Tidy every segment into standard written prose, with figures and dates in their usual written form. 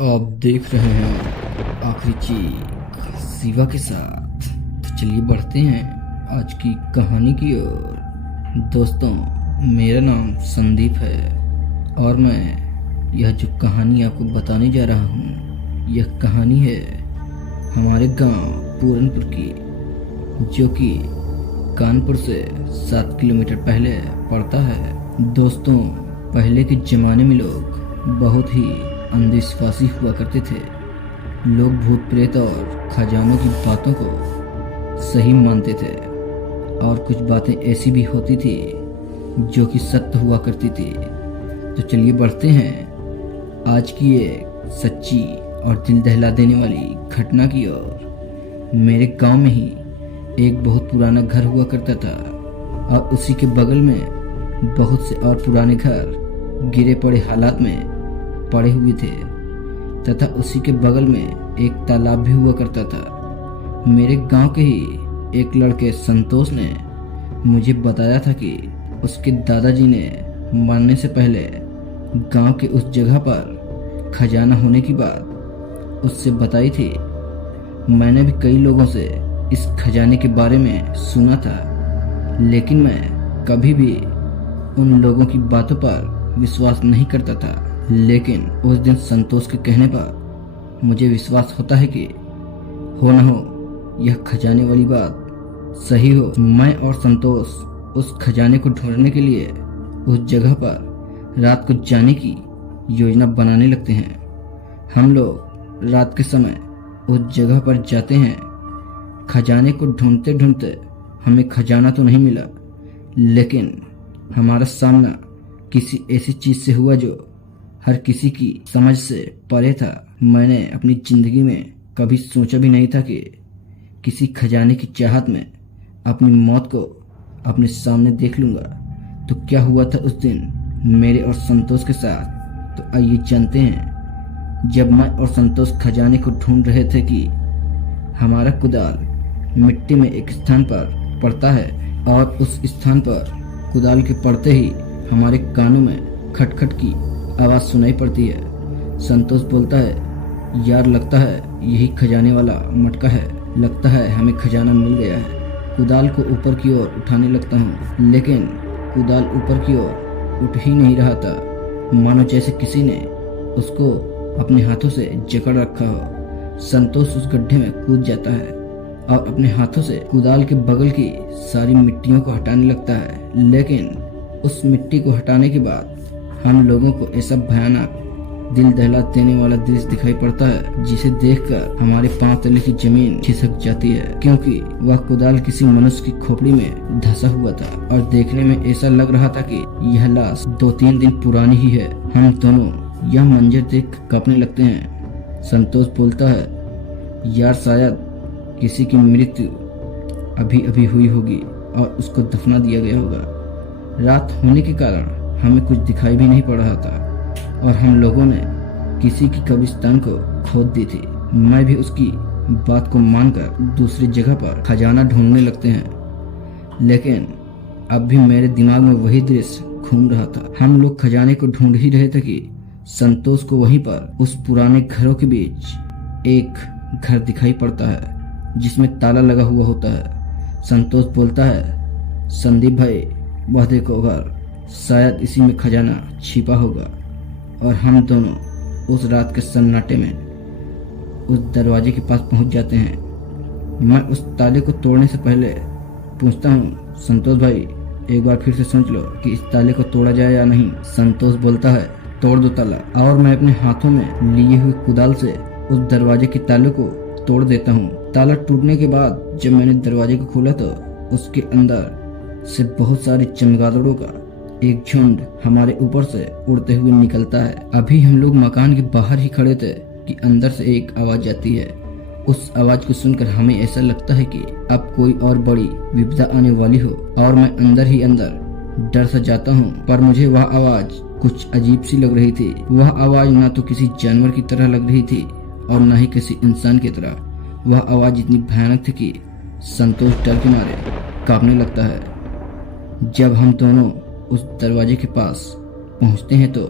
आप देख रहे हैं आखिरी चीख शिवा के साथ। तो चलिए बढ़ते हैं आज की कहानी की ओर। दोस्तों, मेरा नाम संदीप है और मैं यह जो कहानी आपको बताने जा रहा हूँ, यह कहानी है हमारे गांव पूरनपुर की, जो कि कानपुर से 7 किलोमीटर पहले पड़ता है। दोस्तों, पहले के ज़माने में लोग बहुत ही अंधविश्वासी हुआ करते थे। लोग भूत प्रेत और खजानों की बातों को सही मानते थे और कुछ बातें ऐसी भी होती थी जो कि सत्य हुआ करती थी। तो चलिए बढ़ते हैं आज की एक सच्ची और दिल दहला देने वाली घटना की ओर। मेरे गांव में ही एक बहुत पुराना घर हुआ करता था और उसी के बगल में बहुत से और पुराने घर गिरे पड़े हालात में पड़े हुए थे तथा उसी के बगल में एक तालाब भी हुआ करता था। मेरे गांव के ही एक लड़के संतोष ने मुझे बताया था कि उसके दादाजी ने मरने से पहले गांव के उस जगह पर खजाना होने की बात उससे बताई थी। मैंने भी कई लोगों से इस खजाने के बारे में सुना था, लेकिन मैं कभी भी उन लोगों की बातों पर विश्वास नहीं करता था। लेकिन उस दिन संतोष के कहने पर मुझे विश्वास होता है कि हो न हो यह खजाने वाली बात सही हो। मैं और संतोष उस खजाने को ढूंढने के लिए उस जगह पर रात को जाने की योजना बनाने लगते हैं। हम लोग रात के समय उस जगह पर जाते हैं। खजाने को ढूंढते ढूंढते हमें खजाना तो नहीं मिला, लेकिन हमारा सामना किसी ऐसी चीज से हुआ जो हर किसी की समझ से परे था। मैंने अपनी जिंदगी में कभी सोचा भी नहीं था कि किसी खजाने की चाहत में अपनी मौत को अपने सामने देख लूंगा। तो क्या हुआ था उस दिन मेरे और संतोष के साथ, तो आइए जानते हैं। जब मैं और संतोष खजाने को ढूंढ रहे थे कि हमारा कुदाल मिट्टी में एक स्थान पर पड़ता है और उस स्थान पर कुदाल के पड़ते ही हमारे कानों में खटखट की आवाज सुनाई पड़ती है। संतोष बोलता है, यार लगता है यही खजाने वाला मटका है, लगता है हमें खजाना मिल गया है। कुदाल को ऊपर की ओर उठाने लगता हूँ, लेकिन कुदाल ऊपर की ओर उठ ही नहीं रहा था, मानो जैसे किसी ने उसको अपने हाथों से जकड़ रखा हो। संतोष उस गड्ढे में कूद जाता है और अपने हाथों से कुदाल के बगल की सारी मिट्टियों को हटाने लगता है। लेकिन उस मिट्टी को हटाने के बाद हम लोगों को ऐसा भयानक दिल दहला देने वाला दृश्य दिखाई पड़ता है, जिसे देखकर हमारे पांव तले की जमीन खिसक जाती है, क्योंकि वह कुदाल किसी मनुष्य की खोपड़ी में धंसा हुआ था और देखने में ऐसा लग रहा था कि यह लाश 2-3 दिन पुरानी ही है। हम दोनों यह मंजर देख कांपने लगते हैं। संतोष बोलता है, यार शायद किसी की मृत्यु अभी अभी हुई होगी और उसको दफना दिया गया होगा। रात होने के कारण हमें कुछ दिखाई भी नहीं पड़ रहा था और हम लोगों ने किसी की कब्रिस्तान को खोद दी थी। मैं भी उसकी बात को मानकर दूसरी जगह पर खजाना ढूंढने लगते हैं, लेकिन अब भी मेरे दिमाग में वही दृश्य घूम रहा था। हम लोग खजाने को ढूंढ ही रहे थे कि संतोष को वहीं पर उस पुराने घरों के बीच एक घर दिखाई पड़ता है जिसमें ताला लगा हुआ होता है। संतोष बोलता है, संदीप भाई वह देखो घर, शायद इसी में खजाना छिपा होगा। और हम दोनों उस रात के सन्नाटे में उस दरवाजे के पास पहुंच जाते हैं। मैं उस ताले को तोड़ने से पहले पूछता हूँ, संतोष भाई एक बार फिर से सोच लो कि इस ताले को तोड़ा जाए या नहीं। संतोष बोलता है, तोड़ दो ताला। और मैं अपने हाथों में लिए हुए कुदाल से उस दरवाजे के ताले को तोड़ देता हूँ। ताला टूटने के बाद जब मैंने दरवाजे को खोला तो उसके अंदर से बहुत सारे चमगादड़ों का एक झुंड हमारे ऊपर से उड़ते हुए निकलता है। अभी हम लोग मकान के बाहर ही खड़े थे कि अंदर से एक आवाज आती है। उस आवाज को सुनकर हमें ऐसा लगता है कि अब कोई और बड़ी विपदा आने वाली हो, और मैं अंदर ही अंदर डर सा जाता हूँ। पर मुझे वह आवाज कुछ अजीब सी लग रही थी। वह आवाज ना तो किसी जानवर की तरह लग रही थी और न ही किसी इंसान की तरह। वह आवाज इतनी भयानक थी कि संतोष डर के मारे कांपने लगता है। जब हम दोनों उस दरवाजे के पास पहुंचते हैं तो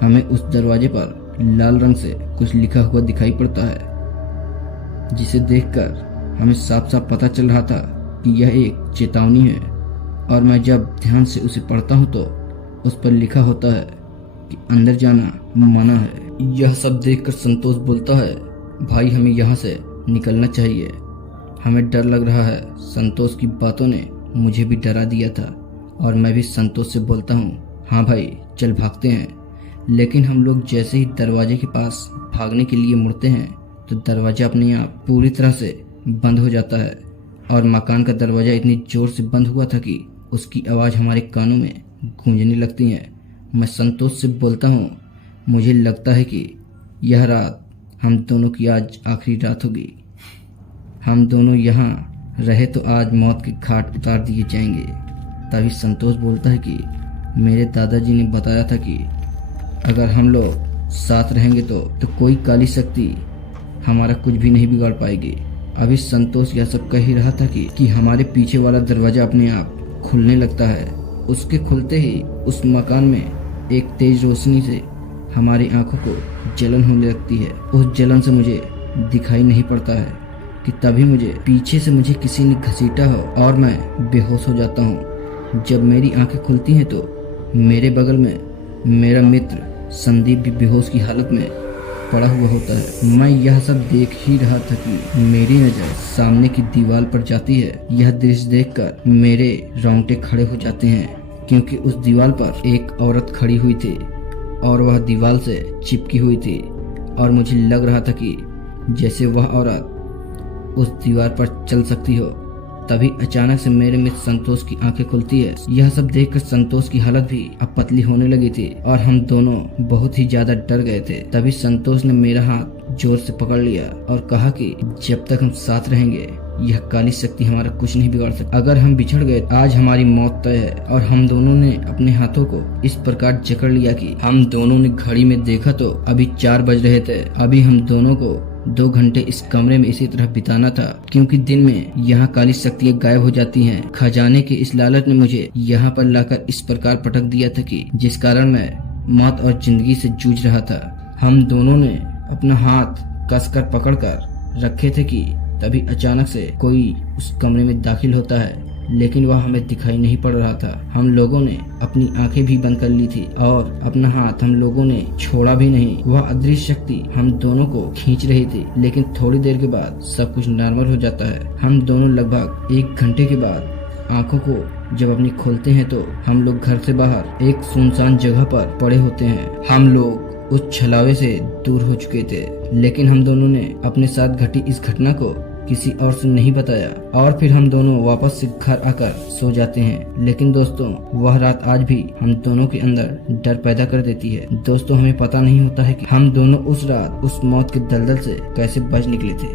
हमें उस दरवाजे पर लाल रंग से कुछ लिखा हुआ दिखाई पड़ता है, जिसे देखकर हमें साफ साफ पता चल रहा था कि यह एक चेतावनी है। और मैं जब ध्यान से उसे पढ़ता हूँ तो उस पर लिखा होता है कि अंदर जाना मना है। यह सब देखकर संतोष बोलता है, भाई हमें यहाँ से निकलना चाहिए, हमें डर लग रहा है। संतोष की बातों ने मुझे भी डरा दिया था और मैं भी संतोष से बोलता हूँ, हाँ भाई चल भागते हैं। लेकिन हम लोग जैसे ही दरवाजे के पास भागने के लिए मुड़ते हैं तो दरवाजा अपने आप पूरी तरह से बंद हो जाता है और मकान का दरवाजा इतनी जोर से बंद हुआ था कि उसकी आवाज़ हमारे कानों में गूंजने लगती है। मैं संतोष से बोलता हूँ, मुझे लगता है कि यह रात हम दोनों की आज आखिरी रात होगी। हम दोनों यहाँ रहे तो आज मौत के घाट उतार दिए जाएंगे। तभी संतोष बोलता है कि मेरे दादाजी ने बताया था कि अगर हम लोग साथ रहेंगे तो कोई काली शक्ति हमारा कुछ भी नहीं बिगाड़ पाएगी। अभी संतोष यह सब कह ही रहा था कि हमारे पीछे वाला दरवाजा अपने आप खुलने लगता है। उसके खुलते ही उस मकान में एक तेज रोशनी से हमारी आंखों को जलन होने लगती है। उस जलन से मुझे दिखाई नहीं पड़ता है कि तभी मुझे पीछे से मुझे किसी ने घसीटा हो और मैं बेहोश हो जाता हूँ। जब मेरी आंखें खुलती हैं तो मेरे बगल में मेरा मित्र संदीप भी बेहोश की हालत में पड़ा हुआ होता है। मैं यह सब देख ही रहा था कि मेरी नजर सामने की दीवार पर जाती है। यह दृश्य देखकर मेरे रोंगटे खड़े हो जाते हैं, क्योंकि उस दीवार पर एक औरत खड़ी हुई थी और वह दीवार से चिपकी हुई थी और मुझे लग रहा था कि जैसे वह औरत उस दीवार पर चल सकती हो। तभी अचानक से मेरे मित्र संतोष की आंखें खुलती है। यह सब देखकर संतोष की हालत भी अब पतली होने लगी थी और हम दोनों बहुत ही ज्यादा डर गए थे। तभी संतोष ने मेरा हाथ जोर से पकड़ लिया और कहा कि जब तक हम साथ रहेंगे यह काली शक्ति हमारा कुछ नहीं बिगाड़ सकती। अगर हम बिछड़ गए आज हमारी मौत तय है। और हम दोनों ने अपने हाथों को इस प्रकार जकड़ लिया कि हम दोनों ने घड़ी में देखा तो अभी 4 बज रहे थे। अभी हम दोनों को 2 घंटे इस कमरे में इसी तरह बिताना था, क्योंकि दिन में यहाँ काली शक्तियाँ गायब हो जाती हैं। खजाने के इस लालच ने मुझे यहाँ पर लाकर इस प्रकार पटक दिया था कि जिस कारण मैं मौत और जिंदगी से जूझ रहा था। हम दोनों ने अपना हाथ कसकर पकड़कर रखे थे कि तभी अचानक से कोई उस कमरे में दाखिल होता है, लेकिन वह हमें दिखाई नहीं पड़ रहा था। हम लोगों ने अपनी आंखें भी बंद कर ली थी और अपना हाथ हम लोगों ने छोड़ा भी नहीं। वह अदृश्य शक्ति हम दोनों को खींच रही थी, लेकिन थोड़ी देर के बाद सब कुछ नॉर्मल हो जाता है। हम दोनों लगभग 1 घंटे के बाद आंखों को जब अपनी खोलते हैं तो हम लोग घर से बाहर एक सुनसान जगह पर पड़े होते हैं। हम लोग उस छलावे से दूर हो चुके थे, लेकिन हम दोनों ने अपने साथ घटी इस घटना को किसी और से नहीं बताया और फिर हम दोनों वापस से घर आकर सो जाते हैं। लेकिन दोस्तों, वह रात आज भी हम दोनों के अंदर डर पैदा कर देती है। दोस्तों, हमें पता नहीं होता है कि हम दोनों उस रात उस मौत के दलदल से कैसे बच निकले थे।